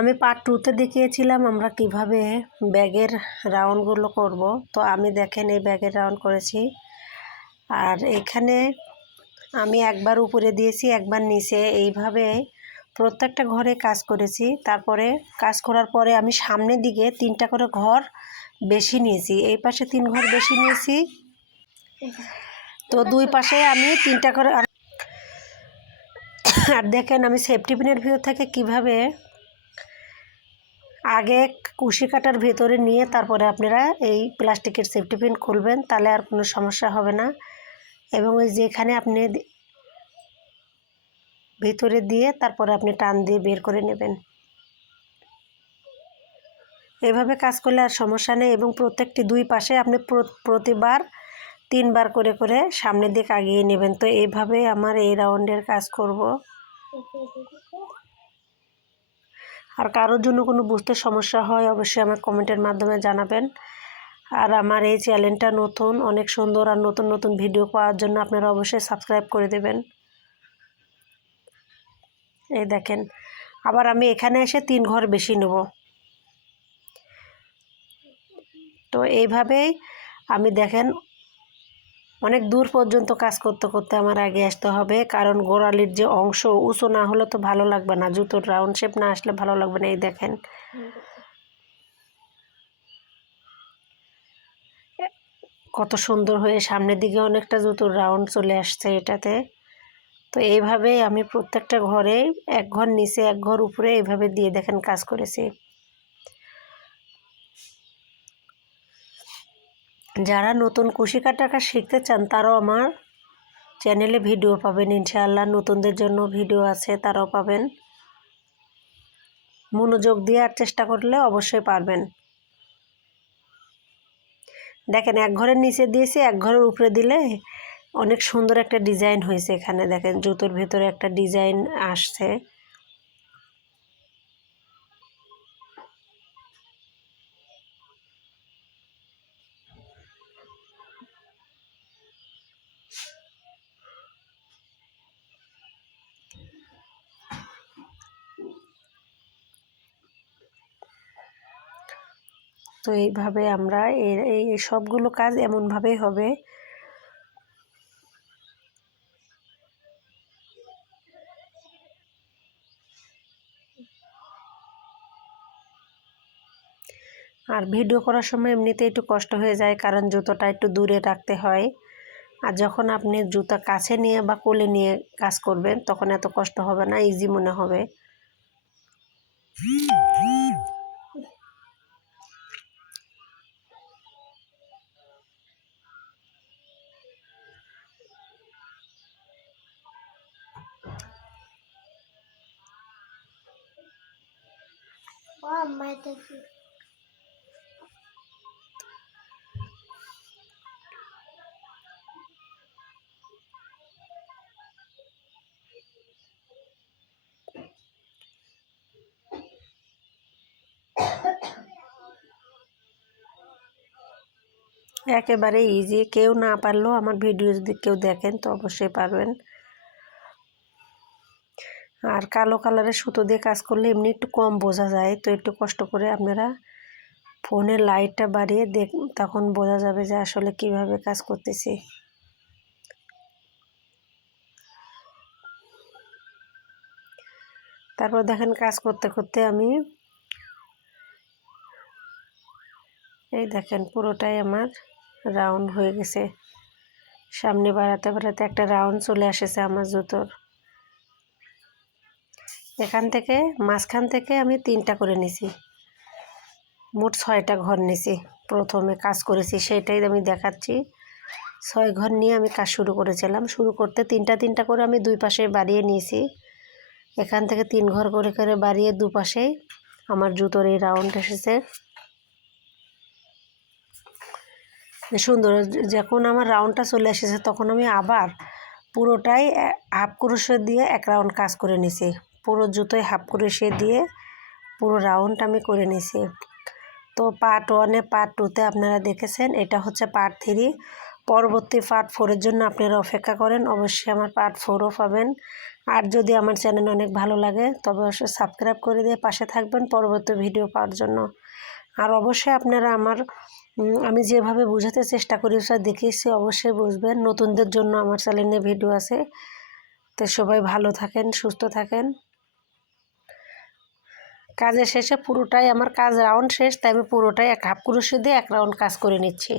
আমি পার্ট 2তে দেখিয়েছিলাম আমরা কিভাবে ব্যাগের রাউন্ডগুলো করব। তো আমি দেখেন এই ব্যাগের রাউন্ড করেছি। আর এখানে আমি একবার উপরে দিয়েছি, একবার নিচে, এইভাবে প্রত্যেকটা ঘরে কাজ করেছি। তারপরে কাজ করার পরে আমি সামনের দিকে 3টা করে ঘর বেশি নিয়েছি, এই পাশে 3 ঘর বেশি নিয়েছি। তো দুই পাশে আমি 3টা করে। আর দেখেন আমি সেফটি পিনের ভিতর থেকে কিভাবে আগে কুশি কাটার ভিতরে নিয়ে তারপরে আপনারা এই প্লাস্টিকের সেফটি পিন খুলবেন, তাহলে আর কোনো সমস্যা হবে না। এবং ওই যেখানে আপনি ভিতরে দিয়ে তারপরে আপনি টান দিয়ে বের করে নেবেন। এভাবে কাজ করলে আর সমস্যা নেই। এবং প্রত্যেকটি দুই পাশে আপনি প্রতিবার 3 বার করে করে সামনের দিকে আগিয়ে নেবেন। তো এইভাবে আমার এই রাউন্ডের কাজ করব। আর কারোর জন্য কোনো বুঝতে সমস্যা হয় অবশ্যই আমার কমেন্টের মাধ্যমে জানাবেন। আর আমার এই চ্যানেলটা নতুন, অনেক সুন্দর আর নতুন নতুন ভিডিও পাওয়ার জন্য আপনারা অবশ্যই সাবস্ক্রাইব করে দেবেন। এই দেখেন আবার আমি এখানে এসে 3 ঘর বেশি নেব। তো এইভাবেই আমি দেখেন অনেক দূর পর্যন্ত কাজ করতে করতে আমার আগে আসতে হবে, কারণ গোড়ালির যে অংশ উঁচু না হলে তো ভালো লাগবে না, জুতোর রাউন্ড শেপ না আসলে ভালো লাগবে না। এই দেখেন কত সুন্দর হয়ে সামনের দিকে অনেকটা জুতোর রাউন্ড চলে আসছে এটাতে। তো এইভাবেই আমি প্রত্যেকটা ঘরে 1 ঘর নিচে 1 ঘর উপরে এইভাবে দিয়ে দেখেন কাজ করেছি। যারা নতুন কুশি কাটা শিখতে চান তারাও আমার চ্যানেলে ভিডিও পাবেন ইনশাআল্লাহ। নতুনদের জন্য ভিডিও আছে, তারাও পাবেন। মনোযোগ দিয়ে আর চেষ্টা করলে অবশ্যই পারবেন। দেখেন 1 ঘরের নিচে দিয়েছি, 1 ঘরের উপরে দিলে অনেক সুন্দর একটা ডিজাইন হয়েছে। এখানে দেখেন জুতোর ভেতরে একটা ডিজাইন আসছে। তো এইভাবে আমরা এই সবগুলো কাজ এমনভাবেই হবে। আর ভিডিও করার সময় এমনিতে একটু কষ্ট হয়ে যায়, কারণ জুতোটা একটু দূরে রাখতে হয়। আর যখন আপনি জুতা কাছে নিয়ে বা কোলে নিয়ে কাজ করবেন তখন এত কষ্ট হবে না, ইজি মনে হবে। একেবারে ইজি, কেউ না পারলেও আমার ভিডিও যদি কেউ দেখেন তো অবশ্যই পারবেন। আর কালো কালারের সুতো দিয়ে কাজ করলে এমনি একটু কম বোঝা যায়, তো একটু কষ্ট করে আপনারা ফোনের লাইটটা বাড়িয়ে তখন বোঝা যাবে যে আসলে কিভাবে কাজ করতেছি। তারপর দেখেন কাজ করতে করতে আমি এই দেখেন পুরোটাই আমার রাউন্ড হয়ে গেছে। সামনে বাড়াতে বাড়াতে একটা রাউন্ড চলে এসেছে আমার জুতোর। এখান থেকে মাঝখান থেকে আমি 3টা করে নিছি, মোট 6টা ঘর নিছি। প্রথমে কাজ করেছি সেটাই আমি দেখাচ্ছি। 6 ঘর নিয়ে আমি কাজ শুরু করেছিলাম। শুরু করতে 3টা করে আমি দুই পাশে বাড়িয়ে নিয়েছি। এখান থেকে 3 ঘর করে করে বাড়িয়ে দুপাশেই আমার জুতোর এই রাউন্ড এসেছে। সুন্দর। যখন আমার রাউন্ডটা চলে এসেছে তখন আমি আবার পুরোটাই হাফ ক্রোশে দিয়ে 1 রাউন্ড কাজ করে নিছি। পুরো জুতোয় হাফ ক্রোশে দিয়ে পুরো রাউন্ড আমি করে নিছি। তো পার্ট 1-এ পার্ট 2-তে আপনারা দেখেছেন, এটা হচ্ছে পার্ট 3। পরবর্তী পার্ট 4-এর জন্য আপনারা অপেক্ষা করেন, অবশ্যই আমার পার্ট 4ও পাবেন। আর যদি আমার চ্যানেল অনেক ভালো লাগে তবে অবশ্যই সাবস্ক্রাইব করে দিয়ে পাশে থাকবেন পরবর্তী ভিডিও পাওয়ার জন্য। আর অবশ্যই আপনারা আমি যেভাবে বোঝাতে চেষ্টা করি স্যার দেখিয়েছি অবশ্যই বুঝবেন। নতুনদের জন্য আমার চ্যানেলে ভিডিও আছে। তো সবাই ভালো থাকেন, সুস্থ থাকেন। কাজের শেষে পুরোটাই আমার কাজ রাউন্ড শেষ, তাই আমি পুরোটাই এক হাফ ক্রোশে দিয়ে এক রাউন্ড কাজ করে নিচ্ছি।